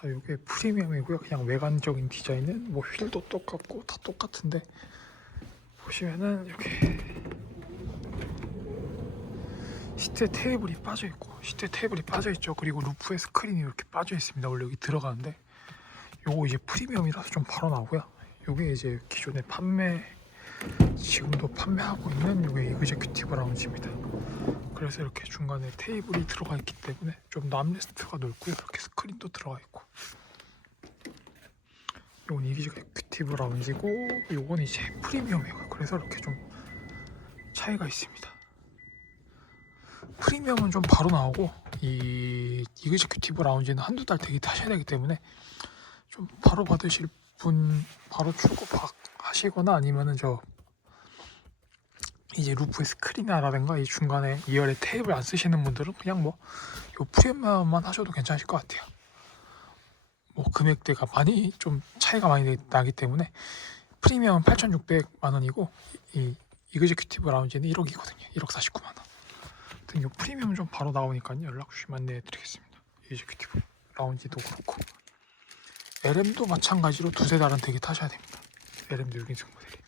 자, 이게 프리미엄이고요. 그냥 외관적인 디자인은 뭐 휠도 똑같고 다 똑같은데 보시면은 이렇게 시트 테이블이 빠져 있고 시트 테이블이 빠져 있죠. 그리고 루프에 스크린이 이렇게 빠져 있습니다. 원래 여기 들어가는데 요거 이제 프리미엄이라서 좀 바로 나오고요. 요게 이제 기존에 판매 지금도 판매하고 있는 요게 이그제큐티브 라운지입니다. 그래서 이렇게 중간에 테이블이 들어가 있기 때문에 좀 남레스트가 넓고요. 이렇게 스크린도 들어가 있고. 요건 이그제큐티브 라운지고 요건 이제 프리미엄이에요. 그래서 이렇게 좀 차이가 있습니다. 프리미엄은 좀 바로 나오고 이 이그제큐티브 라운지는 한두 달 대기 타셔야 되기 때문에 좀 바로 받으실 분 바로 출고 박 하시거나 아니면은 저 이제 루프의 스크린이라든가 이 중간에 2열에 테이블 안 쓰시는 분들은 그냥 뭐 요 프리미엄만 하셔도 괜찮으실 것 같아요. 뭐 금액대가 많이 좀 차이가 많이 나기 때문에 프리미엄은 8,600만 원이고 이 이그제큐티브 라운지는 1억이거든요. 1억 49만 원. 요 프리미엄 좀 바로 나오니까요. 연락 주시면 안내해 드리겠습니다. 이그제큐티브 라운지도 그렇고 LM도 마찬가지로 두세 달은 되게 타셔야 됩니다. LM도 6인승 모델이.